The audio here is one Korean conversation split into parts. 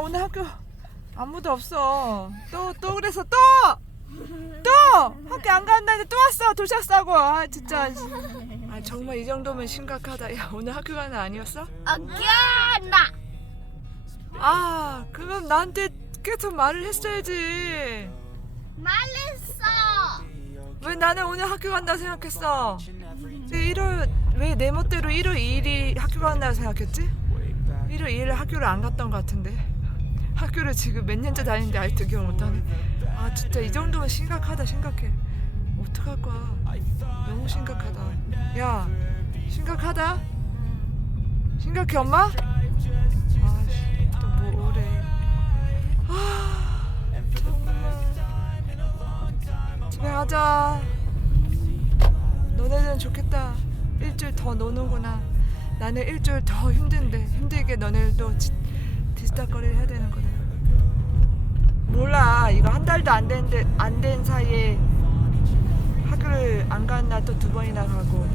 오늘 학교 아무도 없어. 또 또 그래서 또 또 학교 안 간다는데 또 왔어 도시락 싸고 아 진짜 아 정말 이 정도면 심각하다 야 오늘 학교 가는 날 아니었어? again. 아 그럼 나한테 계속 말을 했어야지 말했어. 왜 나는 오늘 학교 간다 생각했어 1월 왜 내 멋대로 1월 2일이 학교 날 생각했지? 1월 2일에 학교를 안 갔던 것 같은데 학교를 지금 몇 년째 다니는데 아직도 기억 못하네. 아 진짜 이 정도면 심각하다 심각해. 어떡할 거야 너무 심각하다. 야 심각하다? 심각해 엄마? 아씨 또뭐 오래. 아 집에 가자. 너네들은 좋겠다. 일주일 더 노는구나. 나는 일주일 더 힘든데 힘들게 너네들도 지- 뒤스닥거리를 해야 되는 거네. 몰라. 이거 한 달도 안 됐는데 안 된 사이에 학교를 안 간 날 또 두 번이나 가고.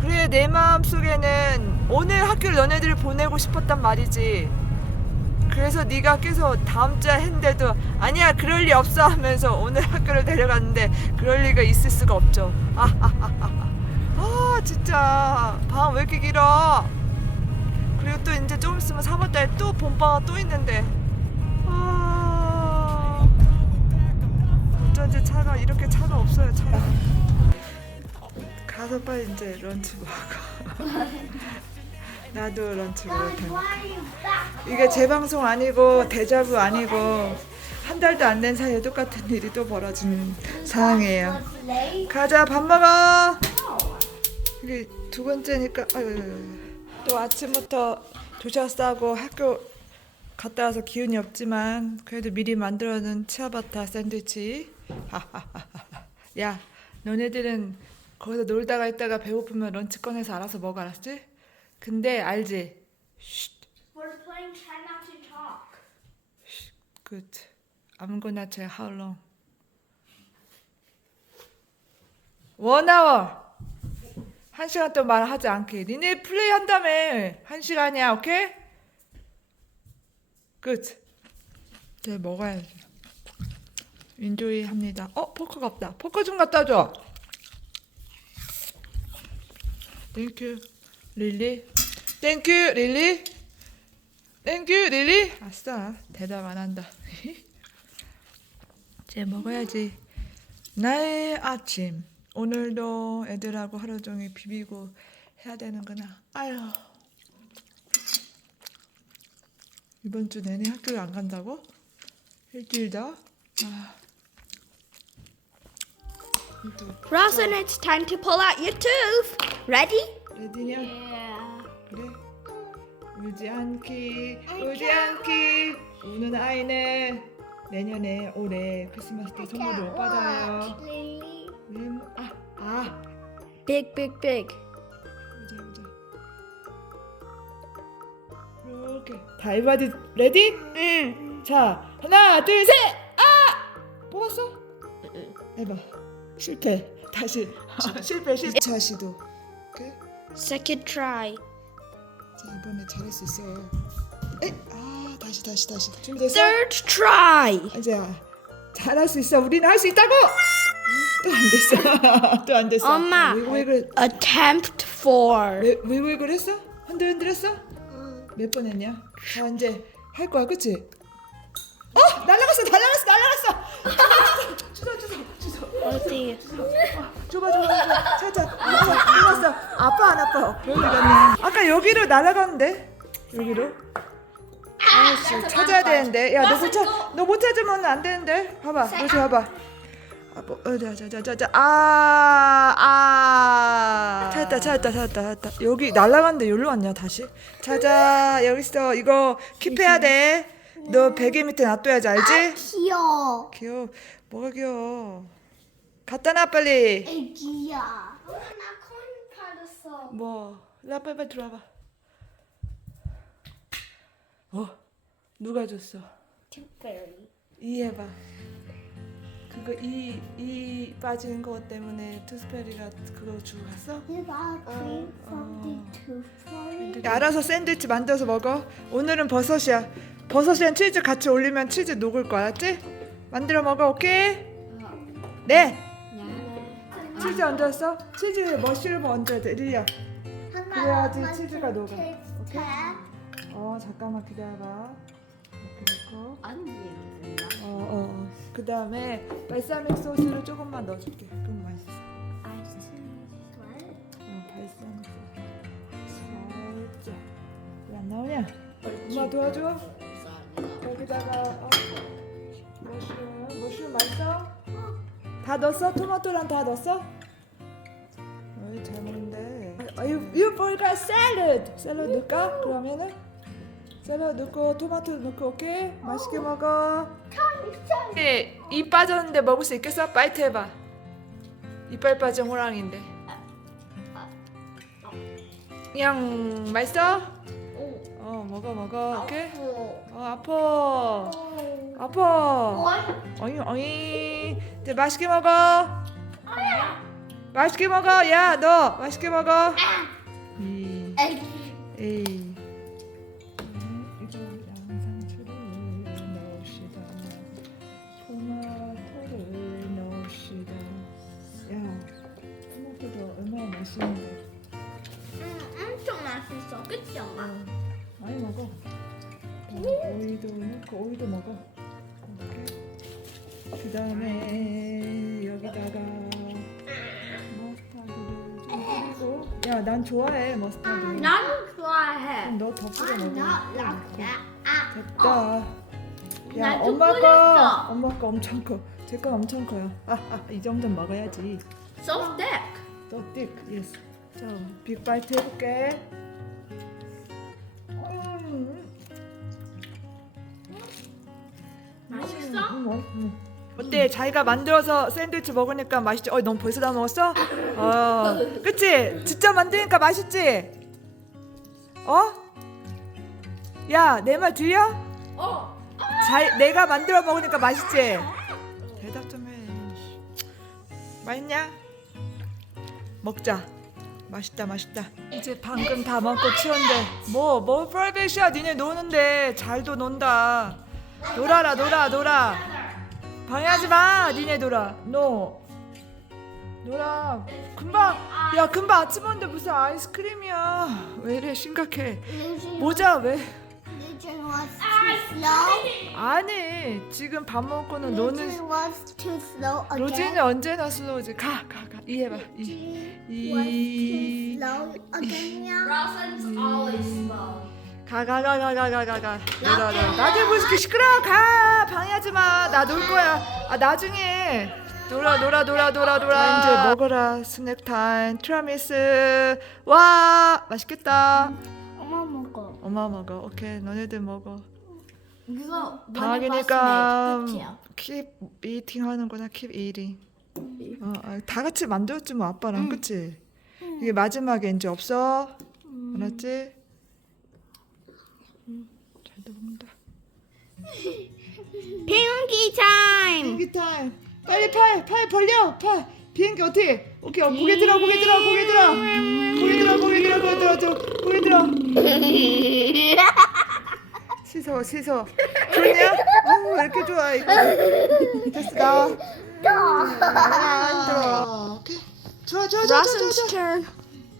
그래 내 마음 속에는 오늘 학교를 너네들을 보내고 싶었단 말이지. 그래서 네가 계속 다음 주에 했는데도 아니야 그럴 리 없어 하면서 오늘 학교를 데려갔는데 그럴 리가 있을 수가 없죠. 아 진짜. 방학 왜 이렇게 길어 그리고 또 이제 좀 있으면 3월달에 또 봄방학 또 있는데. 아. 어쩐지 차가 이렇게 차가 없어요 차가. 가서 빨리 이제 런치 먹어. 나도 런치 먹을 back? 이게 재방송 아니고 대자부 아니고 한 달도 안 된 사이에 똑같은 일이 또 벌어지는 상황이에요. 가자 밥 먹어. 이게 두 번째니까 아유, 또 아침부터 도시락 싸고 학교 갔다 와서 기운이 없지만 그래도 미리 만들어둔 치아바타 샌드위치 야 너네들은 거기서 놀다가 있다가 배고프면 런치 꺼내서 알아서 먹어 알았지? 근데 알지? We're playing try not to talk. Good. I'm gonna tell how long. 원 아워. 한 시간 동안 말하지 않게. 니네 플레이 한다며. 한 시간이야, 오케이? Good. 이제 먹어야지. 인조이 합니다. 어, 포크가 없다. 포크 좀 갖다 줘. 땡큐. 릴리. 땡큐, 릴리. 땡큐 릴리 아싸 대답 안 한다 이제 먹어야지 나의 아침 오늘도 애들하고 하루 종일 비비고 해야 되는구나 아유 이번 주 내내 학교를 안 간다고? 일주일 더? 아. 또 Rosin, it's time to pull out your tooth. Ready? 레디냐? Yeah. 그래 울지 않기 울지 않기 우는 아이는 내년에 올해 크리스마스 때 선물을 못 받아요 Big, big, big. 보자 보자 이렇게 다 everybody 레디? Mm. 자 하나 둘 셋 아 뽑았어? 해봐 실패 다시 실패 실패 자 시도 오케이 Second try. 자 이번에 잘할 수 있어 에? 아 다시 다시 다시 준비됐어? Third try. 이제 잘할 수 있어 우리는 할 수 있다고 또 안 됐어 또 안 됐어 엄마. 왜, 왜, 그래? Attempt four. 왜, 왜, 왜 그랬어? 흔들 흔들 했어? 몇 번 했냐? 자 이제 할 거야 그치? 어! 날라갔어 날라갔어 날라갔어 see. 줘봐 줘봐 줘봐 찾아 찾았어 아빠 안 아파 여기 갔네 아까 여기로 날아갔는데 여기로 아씨 찾아야 되는데 야 너 못 찾, 너못 찾으면 안 되는데 봐봐 로시 봐봐 아, 뭐, 어, 자, 자, 자, 자, 자, 아, 아, 찾았다, 찾았다, 찾았다, 찾았다. 여기 날아갔는데 여기로 왔냐 다시? 찾아, 여기 있어. 이거 킵해야 돼. 너 베개 밑에 놔둬야지, 알지? 귀여워. 귀여워. 뭐가 귀여워? 갖다 놔 빨리. 애기야. 나 코인 받았어. 뭐? 나 빨리 빨리 들어와봐. 어? 누가 줬어? Toothfairy. 이해봐. 그거 이, 이 빠지는 거 때문에 투스페리가 그거 주고 갔어? You got from the. 근데 야, 알아서 샌드위치 만들어서 먹어. 오늘은 버섯이야. 버섯이랑 치즈 같이 올리면 치즈 녹을 거 알았지? 만들어 먹어, 오케이? 네. 치즈 얹었어? 치즈 머쉬룸 얹어야 돼, 릴리야. 그래야지 치즈가 녹아. 오케이? 어, 잠깐만 기다려봐. 이렇게 넣고. 어, 어, 어. 그 다음에 발사믹 소스를 조금만 넣어줄게. 그럼 맛있어. 어, 안 나오냐? 엄마 도와줘. 여기다가 어, 머쉬룸. 머쉬룸 맛있어? 다 넣었어? 토마토랑 다 넣었어? 어이 잘 먹는데. 아유, you forgot salad. 샐러드 넣을까? 그러면은 샐러드 넣고 토마토 넣고 오케이? 맛있게 먹어. 네, 입 빠졌는데 먹을 수 있겠어? 파이트 해봐. 이빨 빠진 호랑이인데. 그냥 맛있어? 어 먹어 먹어. 오케이? 어 아파. 아파. 어이 어이 이제 맛있게 먹어. 맛있게 먹어. 야 너 맛있게 먹어. 이. 에이 있어. 그치 엄마? 많이 먹어 어, 오이도 넣고 오이도 먹어 그 다음에 여기다가 머스타드를 좀 뿌리고 야 난 좋아해 머스타드 나도 좋아해. 그럼 너 더 뿌려 먹어 나 like that. 아, 됐다. 야 나도 엄마 거 뿌렸어. 엄마 거 엄청 커. 제 거 엄청 커요. 아이 정도는 먹어야지. so thick. 또 띡. 예스. 자 빅바이트 해볼게. 맛있어? 음, 음, 음. 어때? 자기가 만들어서 샌드위치 먹으니까 맛있지? 어, 넌 벌써 다 먹었어? 어, 그치? 직접 만드니까 맛있지? 어? 야, 내 말 들려? 어. 자, 내가 만들어 먹으니까 맛있지? 대답 좀 해. 맛있냐? 먹자. 맛있다, 맛있다. 이제 방금 다 먹고 치웠는데 뭐, 뭐 프라이빗이야? 니네 노는데 잘도 논다. 놀아라, 놀아, 놀아. 방해하지 마, 니네 놀아. 노. 놀아. 금방, 야, 금방 아침 왔는데 무슨 아이스크림이야? 왜 이래 심각해? 모자 왜? 아니 지금 밥 먹고는 again. 로지는 언제나 슬로우지 가 가 가 이해봐 이 was 이 too slow again now. Rosin's always slow. 가가가가가가 가가 놀아 놀아 나중에 무슨 이렇게. 시끄러워 가. 방해하지 마나 놀 거야. 아 나중에. 놀아 놀아 놀아 놀아 놀아. 이제 먹어라. 스낵 타임. 트라미스 와 맛있겠다. 엄마 먹어. 엄마 먹어. 오케이. 너네들 먹어. 이거 방학이니까. 킵 이팅 하는구나. 킵 이팅 어, 아, 다 같이 만들었지 뭐 아빠랑. 그치? 이게 마지막에 이제 없어? 알았지 음, 잘도 먹는다. 비행기 타임. 비행기 타임. 빨리 팔 팔 벌려 팔. 비행기 어떻게 오케이 어, 고개 들어 고개 들어 고개 들어. 고개 들어 고개 들어 고개 들어 저 고개 들어. 씻어 씻어. 좋냐? 어왜 이렇게 좋아 이거. 됐어 나와 안 들어. 오케이. 좋아 좋아 좋아 좋아 좋아. Turn.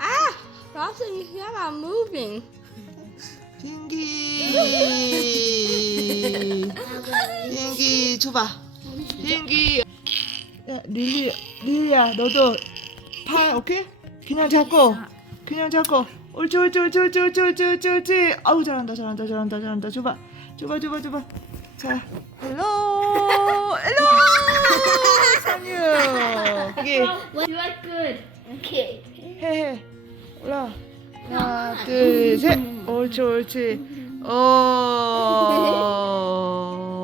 Ah, Rosin, you are not moving. 비행기. 비행기 줘봐. 비행기. 야, 릴리, 릴리야, 너도 팔, 오케이? 그냥 잡고, 그냥 잡고. 옳지, 옳지, 옳지, 옳지, 옳지, 옳지, 옳지, 옳지. 아우, 잘한다, 잘한다, 잘한다, 잘한다. 줘봐, 줘봐, 줘봐, 줘봐. 자, 헬로, 헬로, 상유. 오케이. You are good. Okay. 해, 해. 올라. 하나, 둘, 셋. 옳지 옳지. 어,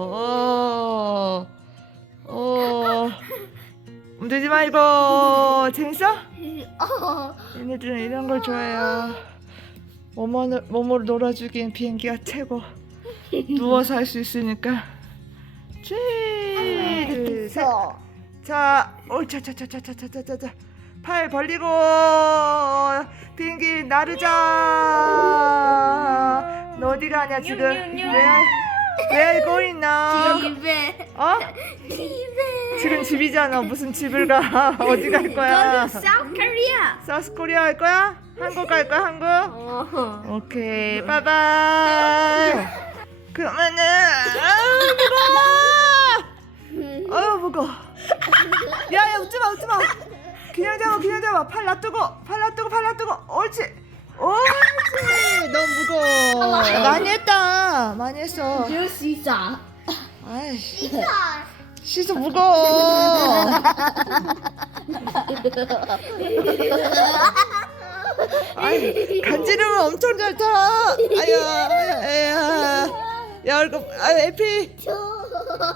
어, 어, 움직이지 말고 재밌어? 얘네들은 이런 걸 좋아해요. 몸으로, 몸으로 놀아주기엔 비행기가 최고. 누워서 할 수 있으니까. 둘셋. 자, 옳지, 자, 자, 자, 자, 자, 자, 자, 자, 팔 벌리고 비행기 나르자. 어디가 아니야 지금? Where Where are you going now? 집에. 어? 집에. 지금 집이잖아. 무슨 집을 가? 어디 갈 거야? South Korea. 사우스 코리아 할 거야? 한국 갈 거야? 한국? 어. 오케이. 바이바이. 그러면은 아우 무거워. 아유 무거워. 야야 웃지 마 웃지 마. 그냥 잡아 그냥 잡아. 팔 놔두고 팔 놔두고 팔 놔두고. 옳지. 옳지. 너무 무거워. 많이 했다. 많이 했어. Peter. 시소 무거워. 아이, 간지르면 엄청 잘 타. 아야, 아야, 아야. 야, 얼굴, 아, 에피.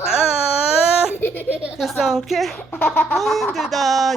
아, 됐어, 오케이. 아, 힘들다.